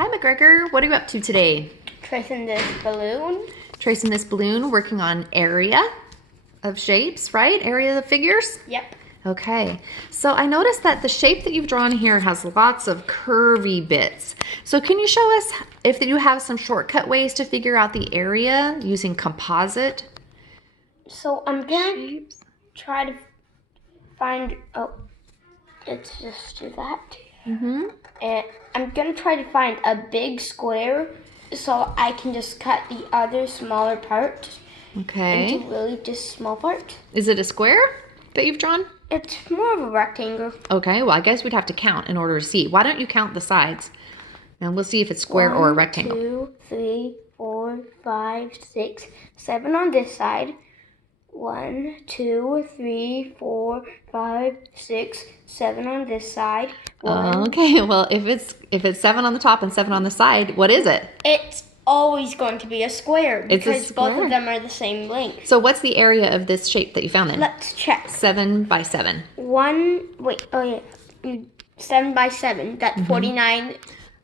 Hi McGregor, what are you up to today? Tracing this balloon. Tracing this balloon, working on area of shapes, right? Area of figures? Yep. Okay, so I noticed that the shape that you've drawn here has lots of curvy bits. So can you show us if you have some shortcut ways to figure out the area using composite So I'm gonna shapes? try to find, let's just do that. And I'm gonna try to find a big square so I can just cut the other smaller part Okay. into really just small parts. Is it a square that you've drawn? It's more of a rectangle. Okay, well I guess we'd have to count in order to see. Why don't you count the sides? And we'll see if it's square or a rectangle. 1, 2, 3, 4, 5, 6, 7 on this side. 1, 2, 3, 4, 5, 6, 7 on this side. Okay, well if it's 7 on the top and 7 on the side, what is it? It's always going to be a square It's a because both square. of them are the same length. So what's the area of this shape that you found then? Let's check. 7 by 7. 7 by 7. That's 49.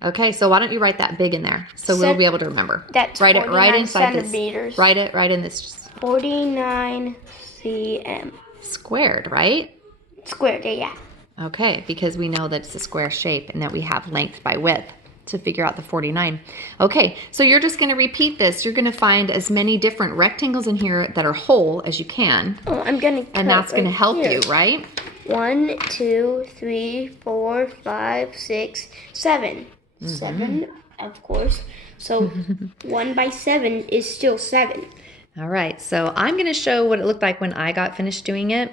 Okay, so why don't you write that big in there so we'll be able to remember. That's write it right 49 inside centimeters. this. Write it right in this 49 cm. squared, right? Squared, yeah. Okay, because we know that it's a square shape and that we have length by width to figure out the 49. Okay, so you're just going to repeat this. You're going to find as many different rectangles in here that are whole as you can. Oh, I'm going to And that's going to help you, right? 1, 2, 3, 4, 5, 6, 7. 7, of course. So 1 by 7 is still 7. All right, so I'm going to show what it looked like when I got finished doing it.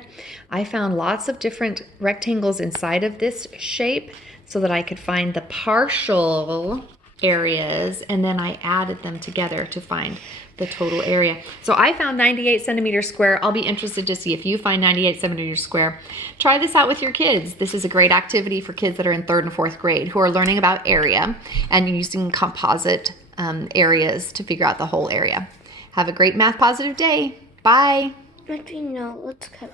I found lots of different rectangles inside of this shape so that I could find the partial areas, and then I added them together to find the total area. So I found 98 centimeters square. I'll be interested to see if you find 98 centimeters square. Try this out with your kids. This is a great activity for kids that are in 3rd and 4th grade who are learning about area and using composite areas to figure out the whole area. Have a great math positive day. Bye. Actually, no, let's cut right